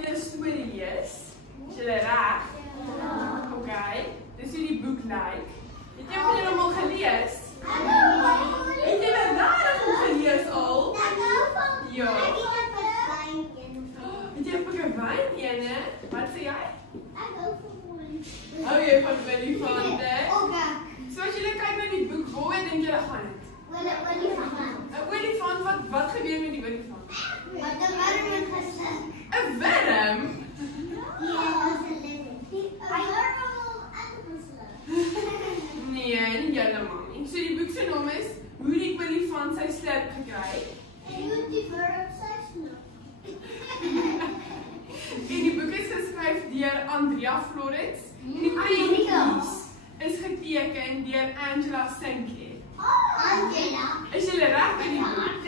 julle 'n storie lees? Is julle reg? OK. Dis hoe die boek lyk. Het jy van julle al gelees? Het julle regtig gelees al? Ja. Het jy 'n pikkewyn ene? Wat sê jy? Hou jy van olifante? So as julle kyk na die boek, waaroor dink julle gaan dit? 'n Olifant, wat gebeur met die olifant? 'n Wurm? Nee, nie heeltemal nie. So die boek se naam is Hoe die olifant sy slurp gekry het. En die boek is geskryf deur Andrea Florence en die prentjies is geteken deur Angela Sinclair. Is julle reg met die boek?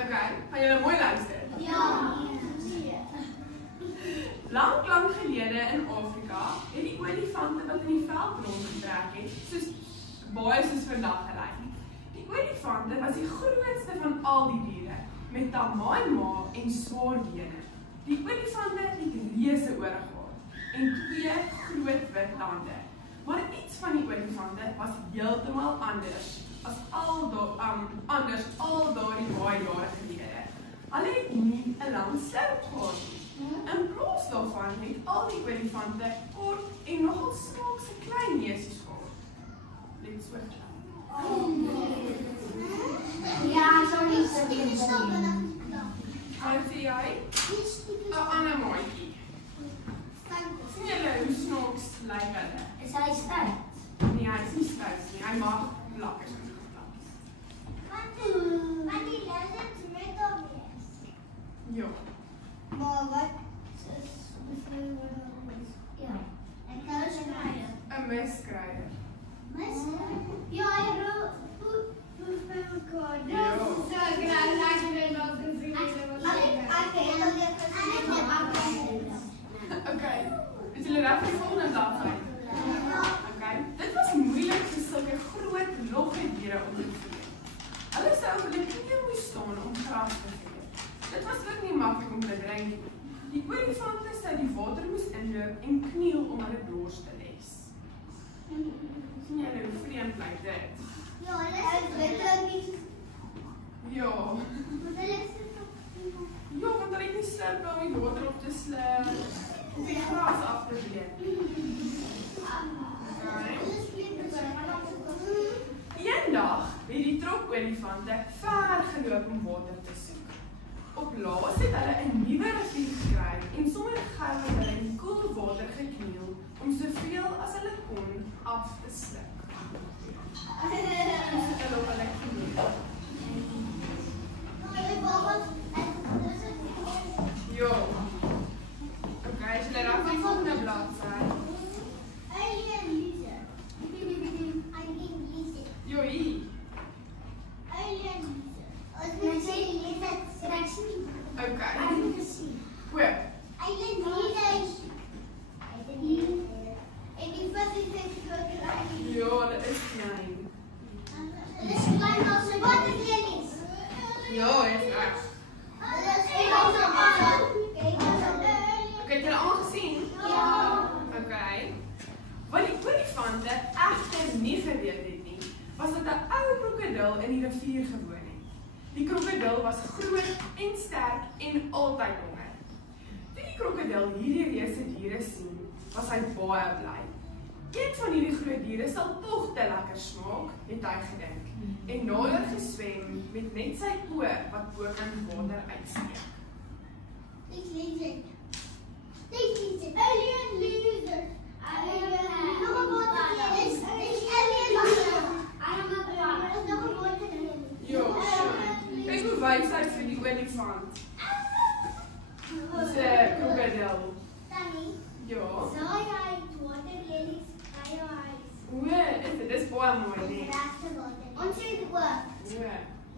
OK, gaan julle mooi luister. Lank gelede in Afrika het die olifante wat in die veld rondgetrek het, baie soos vandag gelyk. Die olifante was die grootste van al die diere, met 'n mooi maag en swaar bene. Die olifante het reuse ore gehad en 2 groot wit tande. Maar iets van die olifante was heeltemal anders as al daardie baie jare gelede. Hulle het nie 'n lang slurp gehad nie. In plaas daarvan het al die olifante kort en nogal snaakse klein neusies gehad. Dit so klein. Wat sê jy? 'n ander maatjie. Sien julle hoe snaaks lyk hulle? Is hy styf? Nee, hy is nie styf nie. Hy mag plakkers in geplak. Wat die lizards met hom is? Ja. Maar wat is bijvoorbeeld? Ja. En kan je schrijven? 'n miskruier. Ja, hij roept met elkaar. Ja. Dat is zo graag. Laat je weer nog een vriendin. OK. Is julle reg vir die volgende dag? OK. Dit was moeilik vir sulke groot, logge diere om te vee. Hulle sou op hulle knieë moes staan om gras te vee. Dit was ook nie maklik om te drink nie. Die olifante sou die water moes inloop en kniel om hulle dors te les. Sien julle hoe vreemd lyk dit? Ja, hulle is letterlik. Ja. Ja, want hulle het nie slurpe om die water op te slurp of die gras af te breek. Eendag het die trop olifante ver geloop om water te soek. Op laas het hulle 'n nuwe rivier gekry en sonder gou het hulle in koel water gekniel om soveel as hulle kon af te sluk. Hulle op hulle knieë. Ja. OK, is julle reg vir die volgende bladsy? Jo, hier. OK. Goed. Ja, dit is klein. Ja, dit is reg. OK, het julle almal gesien? OK. Wat die olifante egter nie geweet het nie, was dat 'n ou krokodil in die rivier gewoon het. Die krokodil was groot en sterk en altyd honger. Toe die krokodil hierdie reuse diere sien, was hy baie bly. Een van hierdie groot diere sal tog te lekker smaak, het hy gedink, en nader geswem met net sy oë wat bo in die water uitsteek. Ja, kyk hoe wys hy vir die olifant. Dis 'n krokodil. Ja. O, dit is baie mooi, nee. Ja.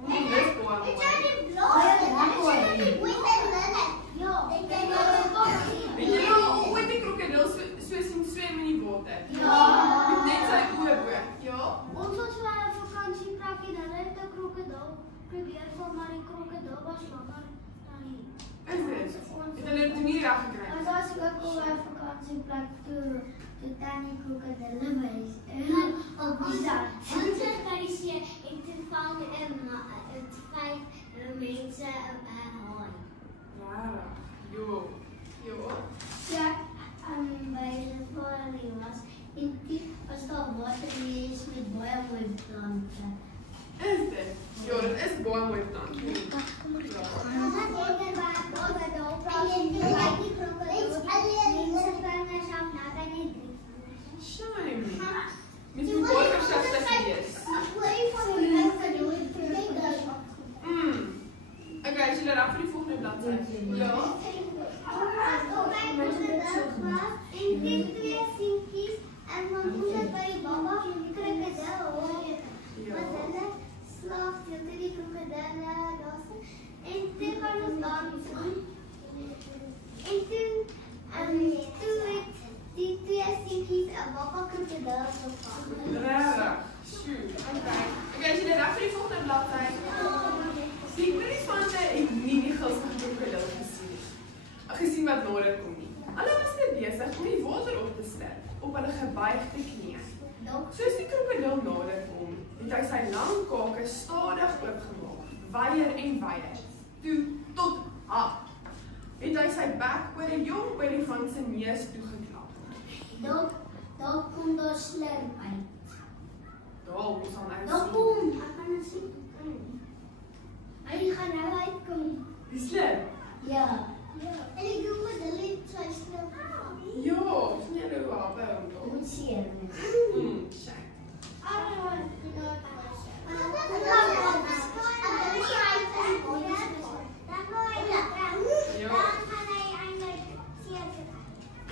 Dit is baie mooi. Het jy al ooit 'n krokodil so sien swem in die water? Met net sy oë bo. Ja. Ons was vir 'n vakansieplek en hulle het 'n krokodil probeer van, maar die krokodil was langer dan nie. Is dit? Het hulle vakansieplek toe Tannie krokodille wys. Op die zand. Ons het gereisje en toe vang 5 mense 'n haai. Rara. Jo. Ja, by die Safari was en die was daar waterleelies met baie mooi plante. Is dit? Jo, dit is baie mooi plante. Shame. Met die baie versigtig wees. Okay, as jy reg vir die volgende bladsy. Ja. En die 2 seentjies en dan moet dit by die baba krokodil hoor. Want hulle slaap teen die krokodille daar. En toe gaan ons daar toe. En toe het die 2 seentjies 'n baba krokodil gevang. Rara. Sjoe. Okay, as jy reg vir die volgende bladsy. Die olifante het nie die gulsige krokodil gesien wat nader kom nie. Hulle was net besig om die water op te slip op hulle gebuigde knieë. Soos die krokodil nader kom, het hy sy lang kake stadig oopgemaak, weier en weier. Toe tot hap het hy sy bek oor 'n jong olifant se neus toegeklap. Daar kom daar slurp uit. Daar ons gaan nou Daar sien. kom, ek kan dit sien. Hy gaan nou uitkom. Die slurp? Ja. En die krokodil het sy slurp. Ja, is nie nou hape om te Moet seer. shame.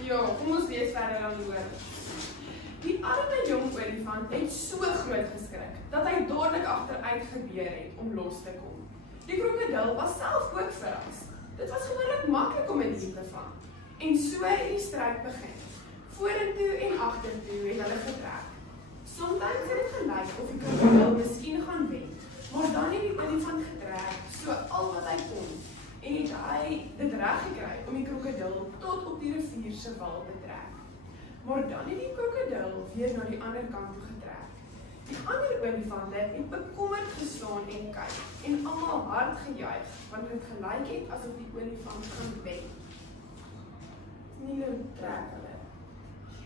Ja, kom ons lees verder dan hoor. Die arme jong olifant het so groot geskrik dat hy dadelik agteruit gebeur het om los te kom. Die krokodil was self ook verras. Dit was gewoonlik maklik om 'n dier te vang. En so het die stryd begin. Vorentoe en agtertoe het hulle getrek. Soms het dit gelyk of die krokodil miskien gaan wen, maar dan het die olifant getrek so al wat hy kon en het hy dit reg gekry om die krokodil tot op die rivier se wal te trek. Maar dan het die krokodil weer na die ander kant toe getrek. Die ander olifante het bekommerd gestaan en kyk en almal hard gejuig want dit gelyk het asof die olifant gaan wen. Nie nou trek hulle.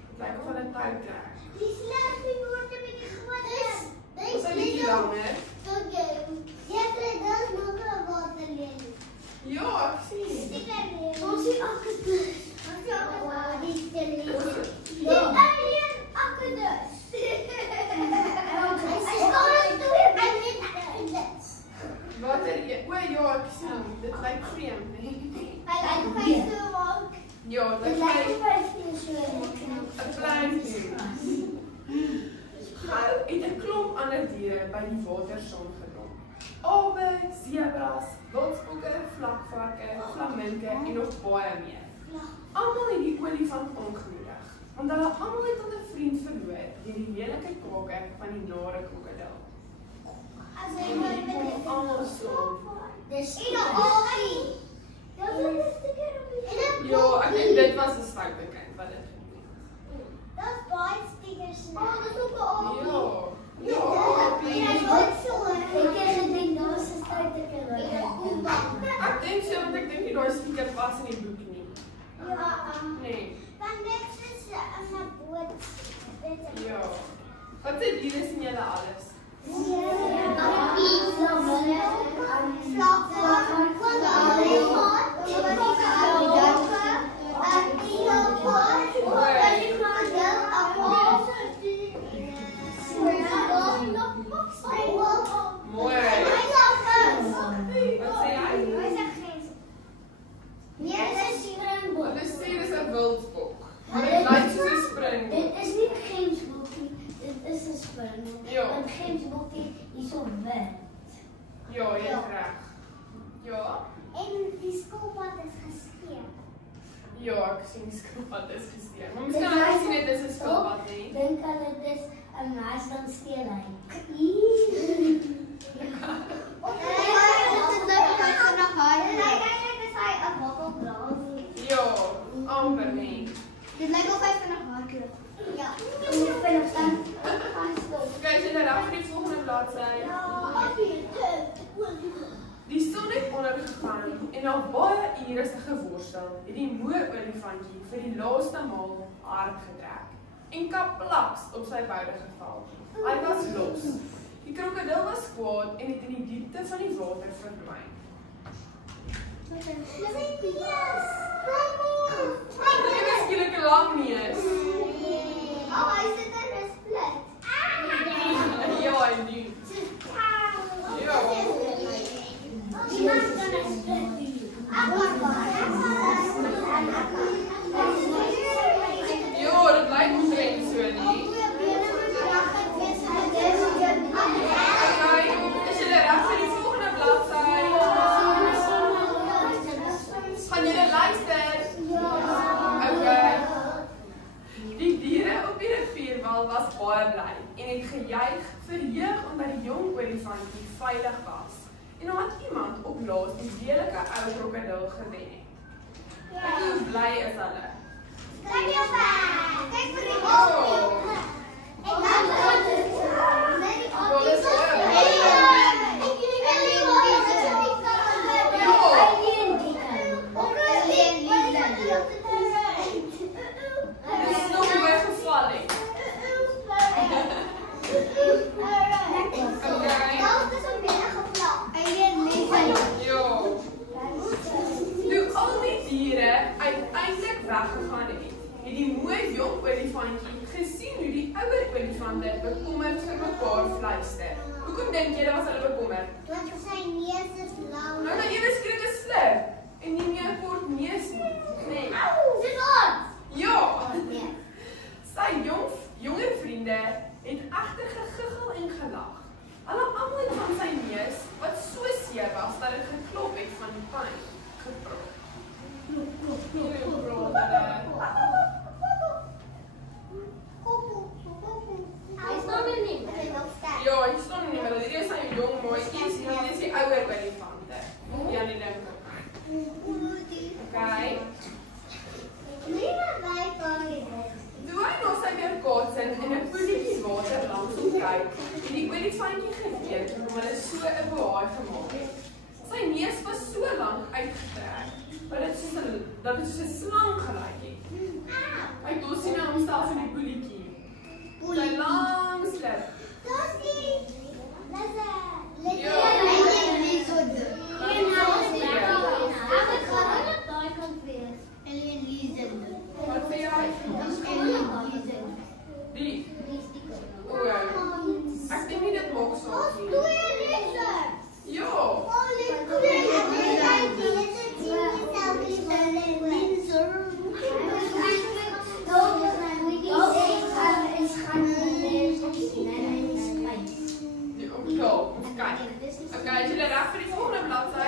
Dit lyk of hulle tyd trek. Die slurpie word 'n bietjie groter. Ons is bietjie langer. Jy kry dus nog 'n waterlelie. Ja, ek sien. Ons sien agter. Die alien agter dus. Water, o ja, ek sien. Dit lyk vreemd, nee. Ja, dit lyk 'n plantjie. Gou het 'n klomp ander diere by die water saamgedrom. Ape, sebras, wildsbokke, vlakvarke, flaminke en nog baie meer. Almal het die olifant aangemoedig, want hulle almal het tot 'n vriend verloor deur die lelike kake van die nare krokodil. Almal slaap. Ja, ek dink dit was 'n foute kind wat dit gedoen het. Dat baie stickers. Oh, dis ook 'n Ja. Ja, ek dink so want ek dink nie daai stiker was in die boek nie. Nee. Van dit is 'n boot. Ja. Wat se diere sien julle alles? Mooi. Wat sê jy? Hulle sê dis 'n wildbok. Maar dit lyk soos 'n springbok. Dit is nie 'n gemsbok nie, dit is 'n springbok. Ja. 'n gemsbok is so wit. Ja, jy is reg. Ja. En die skilpad is geskeer. Ja, ek sien die skilpad is gesteek. Maar miskien hulle sien dit is 'n skilpad nie. Dink hulle dit is 'n meis dan steel hy. Ja, amper nie. Dit lijkt wel 5 van een haarkleur. Ja. Ongeveer staan. Oké, is jullie reg vir die volgende bladsy? Die son het ondergegaan en na baie ure se geworstel het die moer-olifantjie vir die laaste maal hard getrek en kaplaks op sy boude geval. Hy was los. Die krokodil was kwaad en het in die diepte van die water verdwyn. Dit is skielik 'n lang neus. Hy sit in 'n split. Ja, hy doen. Ja. Iemand kan 'n split doen. Ja, dit lyk omtrent so nie. Okay, is julle reg vir die volgende bladsy? Gaan julle luister? Okay. Die diere op die rivierwal was baie bly en het gejuig verheug omdat die jong olifantjie veilig was. En omdat iemand op laas die lelike ou krokodil gewen het. Kyk hoe bly is hulle. Kyk vir die weggegaan het die mooi jong olifantjie gesien hoe die ouer olifante bekommerd vir mekaar fluister. Hoekom dink julle was hulle bekommerd? Want sy neus is lang. Nou dan ewe skrik 'n slip en nie meer 'n kort neus nie. Nee. Dis ons. Ja. Sy jonger vriende het agter gegiggel en gelag. Hulle almal het van sy neus wat so seer was dat dit geklop het van die pyn gepraat. Hy staan er nie. Ja, hy staan nie, maar hier is hy jong mooi. Hier is die ouer olifante. Die aan die linkerkant. Okay. Toe hy na sy weerkaatsing in 'n poelietjie water langs hom kyk, het die olifantjie geweet hoekom hulle so 'n bohaai gemaak het. Sy neus was so lank uitgetrek dat dit soos 'n slang gelyk het. Hy het dosie na homself in die poelietjie. Sy lang slip. Dosie! Wat sê jy? Die. Ek dink nie dit maak saak nie. Ja. Okay, is julle reg vir die volgende bladsy?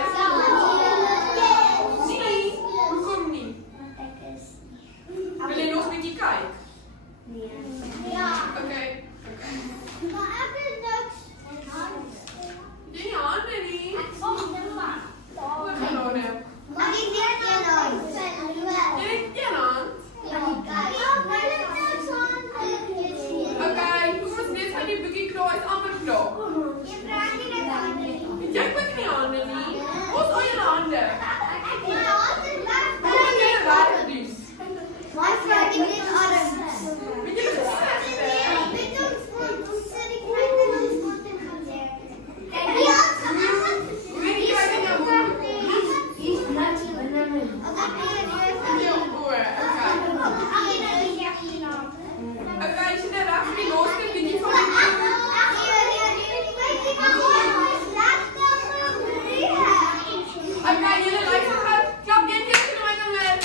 Nee, hoekom nie? Wil jy nog 'n bietjie kyk? Okay. Maar ek het niks. Jy nie hande nie. Hoe gaan dit? Maar ek weet jy nou. Jy het een hand. Okay, kom ons net van die boekie klaar, is amper klaar. Jy het ook nie hande nie. Ons al jou hande. Hoe gaan jy werk doen? Weet jy gesê? Hoe weet jy wat in jou boek? Okay, is jy reg vir die laaste bietjie van die boek? Okay, julle luister gou. Klap een keer vir my dan weer.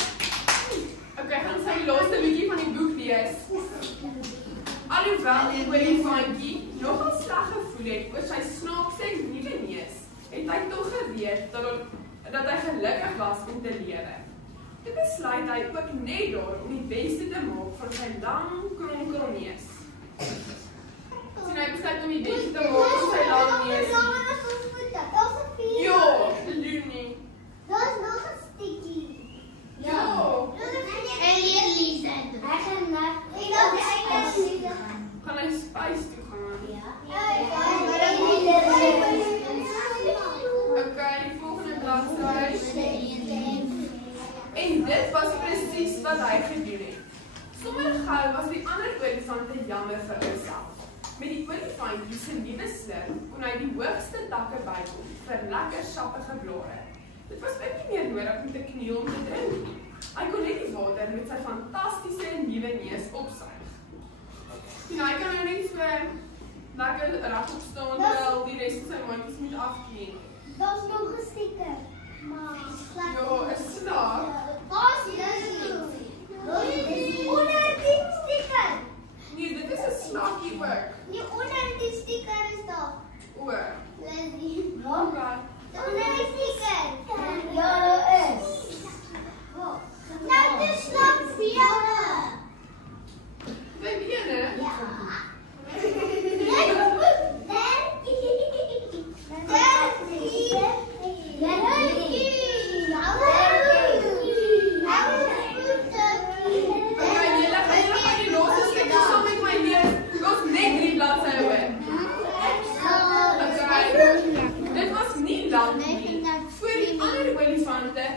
Okay, gaan sy die laaste bietjie van die boek lees. Alhoewel die olifantjie nogal sleg gevoel het oor sy snaakse nuwe neus, het hy tog geweet dat hy gelukkig was om te lewe. Toe besluit hy ook net daar om die beste te maak van sy lang kronkelneus. Sien hy besluit om die beste te maak van sy lang neus. Ja, doen nie. Daar's nog 'n stukkie. Ja. En hier lees dit. En dit was presies wat hy gedoen het. Sommer gou was die ander olifante jammer vir homself. Met die olifantjie se nuwe slurp kon hy die hoogste takke bykom vir lekker sappige blare. Dit was ook nie meer nodig om te kniel om te drink nie. Hy kon net die water met sy fantastiese nuwe neus opsuig. En hy kan nou net so lekker regop staan terwyl die res van sy maatjies moet afkleen. Daar's nog 'n sticker. Maar Jo, 'n snaak. Waar's Lizzie? Onder die sticker. Nee, dit is 'n snaakie ook. Nee, onder die sticker is daar. O. Lizzie. Okay. Onder die sticker. Ja, daar is. Nou dis nog bene. By bene? Ja.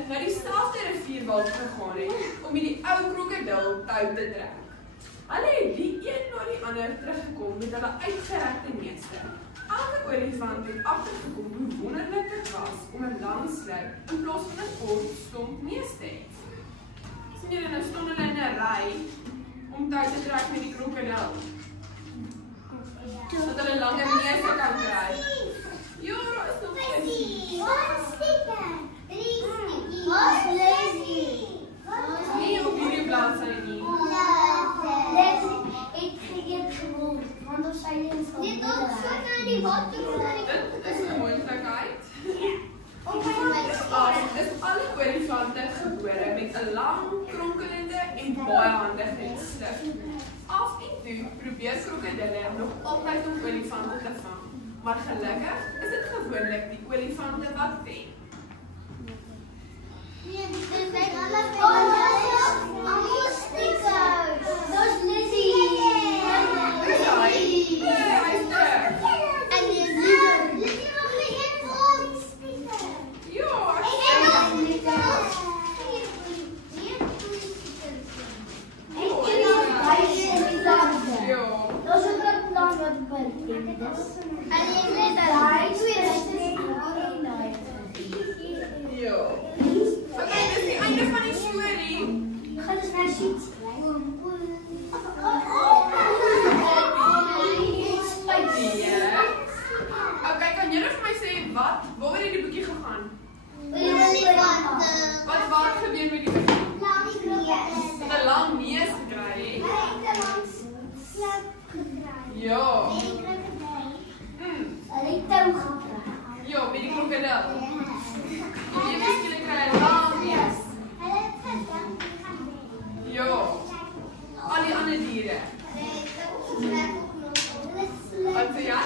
Na dieselfde rivierwal gegaan het om met die ou krokodil tou te trek. Hulle het die een na die ander teruggekom met hulle uitgerekte neuse. Elke olifant het agtergekom hoe wonderlik dit was om 'n lang slurp in plaas van 'n kort stomp neus te hê. Sien julle, nou staan hulle in 'n ry om tou te trek met die krokodil. Sodat hulle langer neuse kan kry. Ja, daar is nog Lizzie, wat sticker? Waar's Lizzie? nie op hierdie bladsy nie. Lizzie het geëet geword, want ons sy eens Dit ook so na die water onder die Dit is 'n moontlikheid. Op my Is alle olifante gebore met 'n lang, kronkelende en baie handige slurp. Af en toe probeer krokodille nog altyd om olifante te vang, maar gelukkig is dit gewoonlik die olifante wat wen. Nee, dit is net alle allemaal stickers. Daar's Lizzie. Is hy? Nee, hy is terug. En Lizzie nog nie een vol sticker. Ja, Ek ek het nog sê. stickers. Ja. Daar's ook 'n plan wat beperk is. En jy net Daai daai twee twee is stickers. Ja. Okay, dis die einde van die storie. Gaan ons nou sien. Nee. Okay, kan julle vir my sê waaroor het die boekie gegaan? Wat gebeur met die boekie? Het 'n lang neus gekry het? Ja. Hulle het tou gekry. Ja, met die krokodil. Die boekie kry 'n lang neus. Ja. Al die ander diere. Wat sê jy?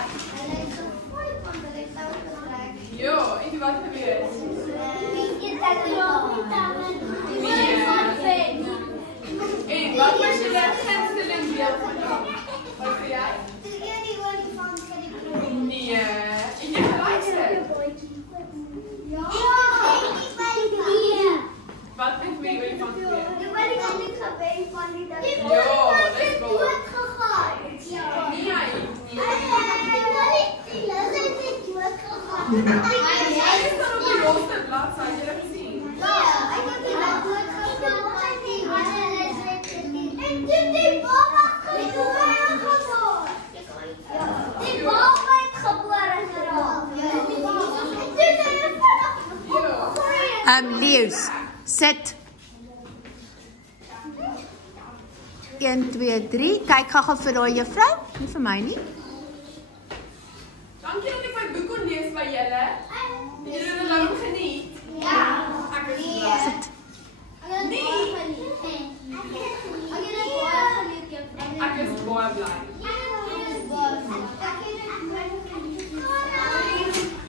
Ja, en wat gebeur? En wat was julle gunsteling deel van die? Wat sê jy? Nee. En jy geluister? Wat het met die olifant gebeur? Nee, hy het nie. Hy is dan op die laaste bladsy, jy het gesien. Leeu's, sit. 1, 2, 3. Kyk gou vir daai juffrou, nie vir my nie.